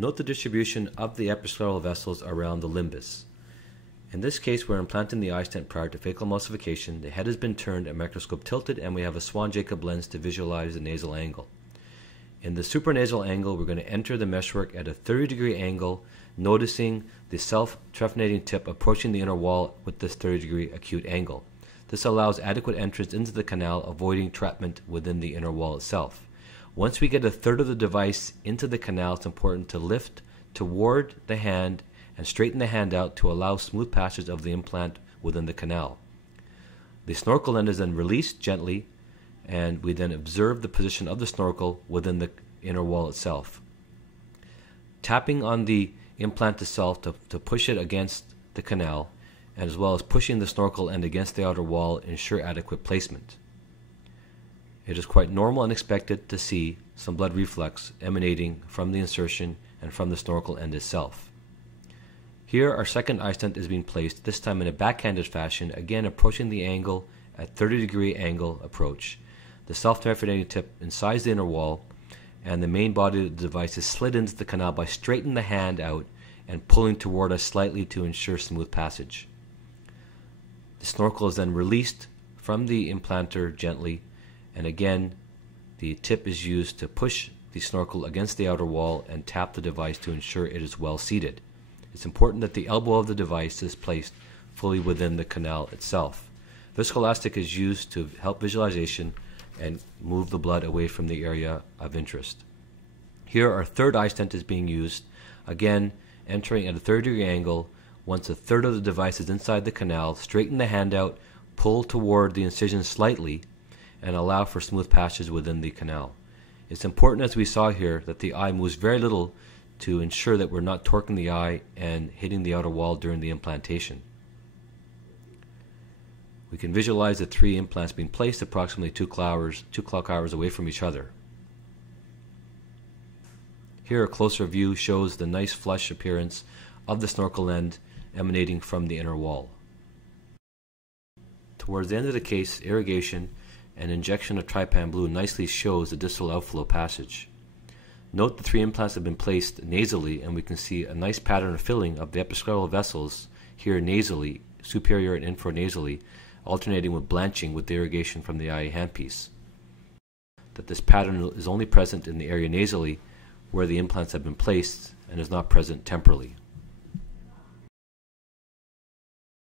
Note the distribution of the episcleral vessels around the limbus. In this case, we're implanting the iStent prior to phakial emulsification. The head has been turned and microscope tilted, and we have a Swan-Jacob lens to visualize the nasal angle. In the supranasal angle, we're going to enter the meshwork at a 30-degree angle, noticing the self-trephinating tip approaching the inner wall with this 30-degree acute angle. This allows adequate entrance into the canal, avoiding trapment within the inner wall itself. Once we get a third of the device into the canal, it's important to lift toward the hand and straighten the hand out to allow smooth passage of the implant within the canal. The snorkel end is then released gently, and we then observe the position of the snorkel within the inner wall itself. Tapping on the implant itself to push it against the canal, and as well as pushing the snorkel end against the outer wall, ensure adequate placement. It is quite normal and expected to see some blood reflux emanating from the insertion and from the snorkel end itself. Here our second iStent is being placed, this time in a backhanded fashion, again approaching the angle at 30-degree angle approach. The self-trephinating tip insides the inner wall, and the main body of the device is slid into the canal by straightening the hand out and pulling toward us slightly to ensure smooth passage. The snorkel is then released from the implanter gently, and again the tip is used to push the snorkel against the outer wall and tap the device to ensure it is well seated. It's important that the elbow of the device is placed fully within the canal itself. Viscoelastic is used to help visualization and move the blood away from the area of interest. Here our third iStent is being used, again entering at a 30-degree angle. Once a third of the device is inside the canal, straighten the hand out, pull toward the incision slightly, and allow for smooth passage within the canal. It's important, as we saw here, that the eye moves very little to ensure that we're not torquing the eye and hitting the outer wall during the implantation. We can visualize the three implants being placed approximately 2 clock hours away from each other. Here a closer view shows the nice flush appearance of the snorkel end emanating from the inner wall. Towards the end of the case, irrigation and injection of trypan blue nicely shows the distal outflow passage. Note the 3 implants have been placed nasally, and we can see a nice pattern of filling of the episcleral vessels here nasally, superior and infranasally, alternating with blanching with the irrigation from the eye handpiece. That this pattern is only present in the area nasally where the implants have been placed and is not present temporally.